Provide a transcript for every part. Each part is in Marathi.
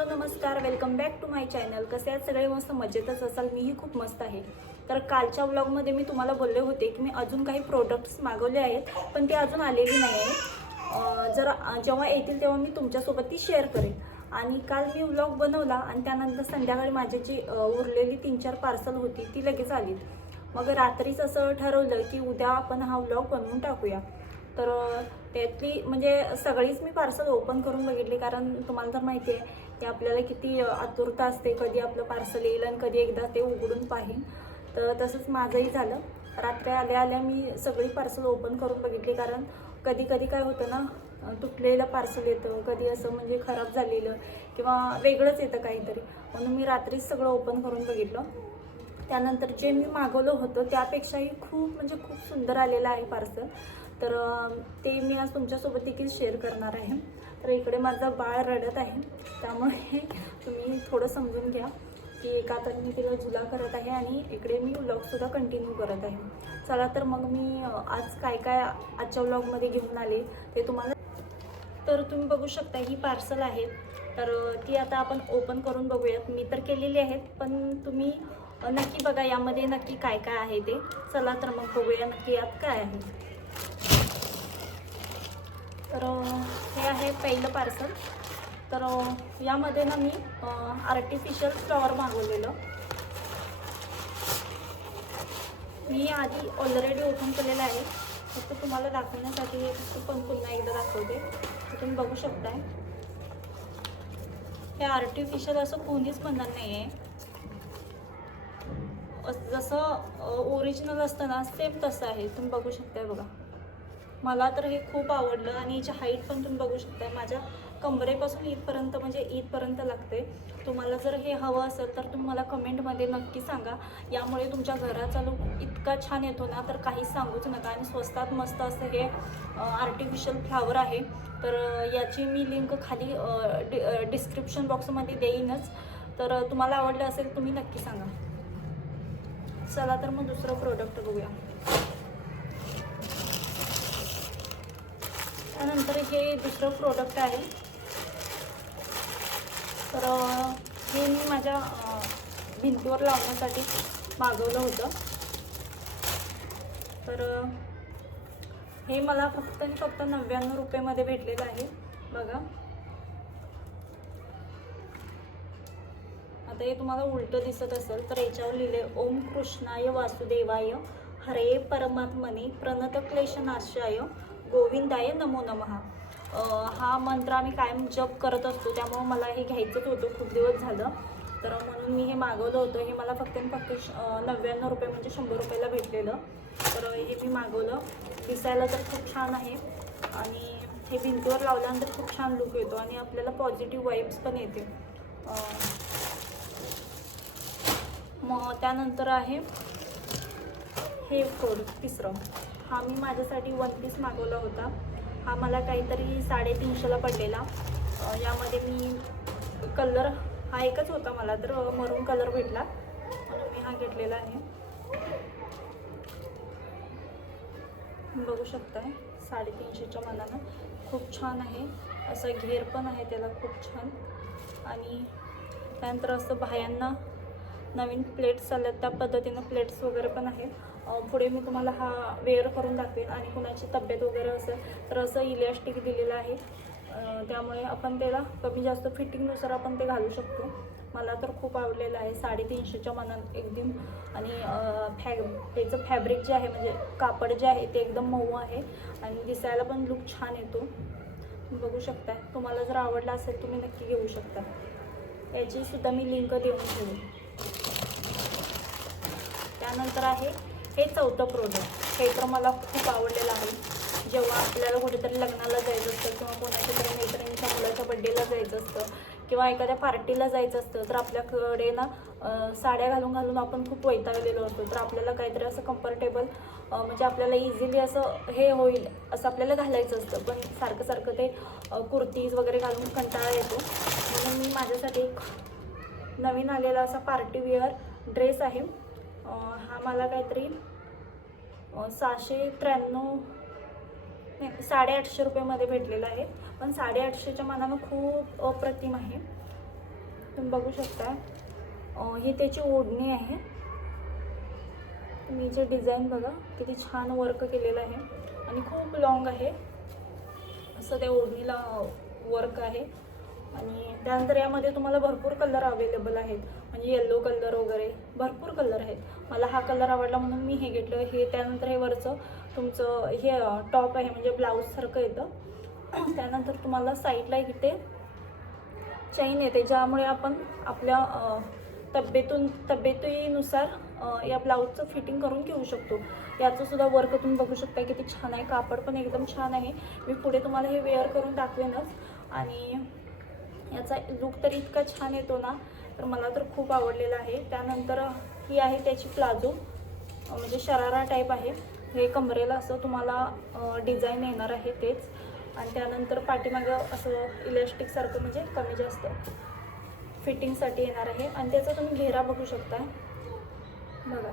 हॅलो नमस्कार, welcome back to my channel. कसे आहेत सगळे? मस्त मजेतच असाल. मीही खूप मस्त आहे. तर कालच्या व्लॉगमध्ये मी तुम्हाला बोलले होते की मी अजून काही प्रोडक्ट्स मागवले आहेत, पण ते अजून आलेली नाही आहेत. जेव्हा येतील तेव्हा मी तुमच्यासोबत ती शेअर करेन. आणि काल मी व्लॉग बनवला आणि त्यानंतर संध्याकाळी माझी जी उरलेली 3-4 पार्सल होती ती लगेच आली. मग रात्रीच असं ठरवलं की उद्या आपण हा व्लॉग बनवून टाकूया. तर त्यातली म्हणजे सगळीच मी पार्सल ओपन करून बघितली, कारण तुम्हाला तर माहिती आहे की आपल्याला किती आतुरता असते कधी आपलं पार्सल येईल आणि कधी एकदा ते उघडून पाहीन. तर तसंच माझंही झालं. रात्री आल्या आल्या मी सगळी पार्सल ओपन करून बघितली, कारण कधी कधी काय होतं ना, तुटलेलं पार्सल येतं, कधी असं म्हणजे खराब झालेलं किंवा वेगळंच येतं काहीतरी. म्हणून मी रात्रीच सगळं ओपन करून बघितलं. त्यानंतर जे मी मागवलं होतं त्यापेक्षाही खूप सुंदर आलेलं आहे पार्सल. तर ते मी आज तुमच्यासोबत देखील शेअर करणार आहे. तर इकडे माझं बाळ रडत आहे, त्यामुळे तुम्ही थोडं समजून घ्या की एका हाताने मी तिला झुला करत आहे आणि इकडे मी व्लॉगसुद्धा कंटिन्यू करत आहे. चला तर मग मी आज काय काय आजच्या व्लॉगमध्ये घेऊन आले ते तुम्हाला. तर तुम्ही बघू शकता ही पार्सल आहेत. तर ती आता आपण ओपन करून बघूयात. मी तर केलेली आहेत, पण तुम्ही नक्की बघा यामध्ये नक्की काय काय आहे ते. चला तर मग बघूया नक्की यात काय आहे. तर हे आहे पहिलं पार्सल. तर यामध्ये ना मी आर्टिफिशियल फ्लॉवर मागवलेलं. मी आधी ऑलरेडी ओपन केलेलं आहे, फक्त तुम्हाला दाखवण्यासाठी हे पण पुन्हा एकदा दाखवते. तुम्ही बघू शकताय हे आर्टिफिशियल असं कोणीच म्हणणार नाही आहे. जसं ओरिजिनल असतं ना सेम तसं आहे. तुम्ही बघू शकताय बघा. मला तर हे खूप आवडलं आणि याची हाईट पण तुम्ही बघू शकताय. माझ्या कमरेपासून इथपर्यंत म्हणजे इथपर्यंत लागते. तुम्हाला जर हे हवं असेल तर तुम्ही मला कमेंटमध्ये नक्की सांगा. यामुळे तुमच्या घराचा लुक इतका छान येतो ना, तर काहीच सांगूच नका. आणि स्वस्तात मस्त असं हे आर्टिफिशियल फ्लावर आहे. तर याची मी लिंक खाली डिस्क्रिप्शन बॉक्समध्ये देईनच. तर तुम्हाला आवडलं असेल तुम्ही नक्की सांगा. चला तर मग दुसरं प्रोडक्ट बघूया. त्यानंतर हे दुसरं प्रोडक्ट आहे. तर हे मी माझ्या भिंतीवर लावण्यासाठी मागवलं होतं. तर हे मला फक्त 99 रुपयामध्ये भेटलेलं आहे बघा. आता हे तुम्हाला उलटं दिसत असेल तर याच्यावर लिहिले ओम कृष्णाय वासुदेवाय हरे परमात्मने प्रणतक्लेशनाशाय गोविंदाय नमो नमः. हा मंत्र आम्ही कायम जप करत असतो, त्यामुळे मला हे घ्यायचंच होतं. खूप दिवस झालं, तर म्हणून मी हे मागवलं होतं. हे मला फक्त 99 रुपये म्हणजे 100 रुपयाला भेटलेलं. तर हे मी मागवलं. दिसायला तर खूप छान आहे आणि हे भिंतीवर लावल्यानंतर खूप छान लुक येतो आणि आपल्याला पॉझिटिव्ह वाईब्स पण येते. मग त्यानंतर आहे हे प्रोडक्ट तिसरं. हा मी माझ्यासाठी 1 पीस मागवला होता. हा मला काहीतरी 350ला पडलेला. यामध्ये मी कलर हा एकच होता, मला तर मरून कलर भेटला म्हणून मी हा घेतलेला आहे. बघू शकताय 350च्या मानानं खूप छान आहे. असं घेर पण आहे त्याला खूप छान. आणि त्यानंतर असं बाह्यांना नवीन प्लेट्स आल्यात, त्या पद्धतीनं प्लेट्स वगैरे पण आहेत. पुढे मी तुम्हाला हा वेअर करून दाखवेन. आणि कुणाची तब्येत वगैरे असेल तर असं इलॅस्टिक दिलेलं आहे, त्यामुळे आपण त्याला कमी जास्त फिटिंगनुसार आपण ते घालू शकतो. मला तर खूप आवडलेलं आहे 350च्या मानानं एकदम. आणि त्याचं फॅब्रिक जे आहे म्हणजे कापड जे आहे ते एकदम मऊ आहे आणि दिसायला पण लुक छान येतो. बघू शकता. तुम्हाला जर आवडला असेल तुम्ही नक्की घेऊ शकता. याची सुद्धा मी लिंक देऊन ठेवू. त्यानंतर आहे हे चौथं प्रोडक्ट. हे तर मला खूप आवडलेलं आहे. जेव्हा आपल्याला कुठेतरी लग्नाला जायचं असतं किंवा कोणाच्या तरी मैत्रिणीच्या मुलाच्या बड्डेला जायचं असतं किंवा एखाद्या पार्टीला जायचं असतं, तर आपल्याकडे ना साड्या घालून घालून आपण खूप वैतागलेलो असतो. तर आपल्याला काहीतरी असं कम्फर्टेबल म्हणजे आपल्याला इझिली असं हे होईल असं आपल्याला घालायचं असतं. पण सारखं सारखं ते कुर्तीज वगैरे घालून कंटाळा येतो. म्हणून मी माझ्यासाठी एक नवीन आलेला असा पार्टीवेअर ड्रेस आहे. हा मला काहीतरी 693 नाही 850 रुपयामध्ये भेटलेला आहे. पण 850च्या मानानं खूप अप्रतिम आहे. तुम्ही बघू शकता ही त्याची ओढणी आहे. तुम्ही जे डिझाईन बघा किती छान वर्क केलेलं आहे आणि खूप लॉंग आहे असं त्या ओढणीला वर्क आहे. आणि त्यानंतर यामध्ये तुम्हाला भरपूर कलर अवेलेबल आहेत, म्हणजे येल्लो कलर वगैरे भरपूर कलर आहेत. मला हा कलर आवडला म्हणून मी हे घेतलं. हे त्यानंतर हे वरचं तुमचं हे टॉप आहे, म्हणजे ब्लाऊजसारखं येतं. त्यानंतर तुम्हाला साईडला इथे चैन येते, ज्यामुळे आपण आपल्या तब्येतीनुसार या ब्लाऊजचं फिटिंग करून घेऊ शकतो. याचं सुद्धा वर्क तुम्ही बघू शकता किती छान आहे. कापड पण एकदम छान आहे. मी पुढे तुम्हाला हे वेअर करून दाखवेनच. आणि याचा लुक तर इतका छान येतो ना, तर मला तर खूप आवडलेला आहे. त्यानंतर ही आहे त्याची प्लाझो, म्हणजे शरारा टाईप आहे. हे कमरेला असं तुम्हाला डिझाईन येणार आहे तेच. आणि त्यानंतर पाठीमागं असं इलास्टिकसारखं, म्हणजे कमी जास्त फिटिंगसाठी येणार आहे. आणि त्याचा तुम्ही घेरा बघू शकता बघा.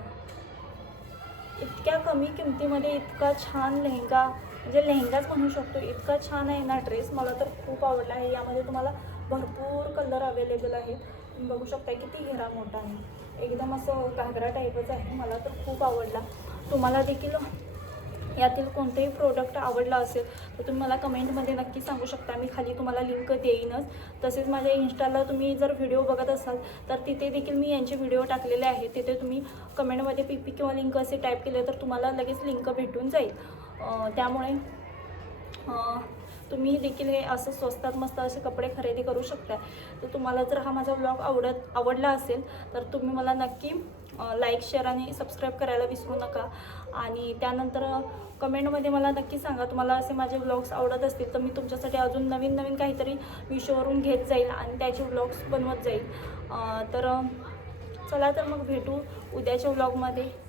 इतक्या कमी किमतीमध्ये इतका छान लेहंगा, म्हणजे लेहंगाच म्हणू शकतो, इतका छान आहे ना ड्रेस. मला तर खूप आवडला आहे. यामध्ये तुम्हाला भरपूर कलर अवेलेबल आहे. तुम्ही बघू शकता किती घेरा मोठा आहे, एकदम असं घागरा टाईपच आहे. मला तर खूप आवडला. तुम्हाला देखील यातील कोणतेही प्रोडक्ट आवडला असेल तर तुम्ही मला कमेंटमध्ये नक्की सांगू शकता. मी खाली तुम्हाला लिंक देईनच. तसेच माझ्या इंस्टाला तुम्ही जर व्हिडिओ बघत असाल तर तिथे देखील मी यांचे व्हिडिओ टाकलेले आहेत. तिथे तुम्ही कमेंटमध्ये PP किंवा लिंक असे टाईप केले तर तुम्हाला लगेच लिंक भेटून जाईल. त्यामुळे तुम्ही देखील हे असं स्वस्तात मस्त असे कपडे खरेदी करू शकता. तर तुम्हाला जर हा माझा व्लॉग आवडला असेल तर तुम्ही मला नक्की लाईक, शेअर आणि सबस्क्राईब करायला विसरू नका. आणि त्यानंतर कमेंटमध्ये मला नक्की सांगा तुम्हाला असे माझे व्लॉग्स आवडत असतील तर मी तुमच्यासाठी अजून नवीन नवीन काहीतरी मिशोवरून घेत जाईल आणि त्याचे व्लॉग्स बनवत जाईल. तर चला तर मग भेटू उद्याच्या व्लॉगमध्ये.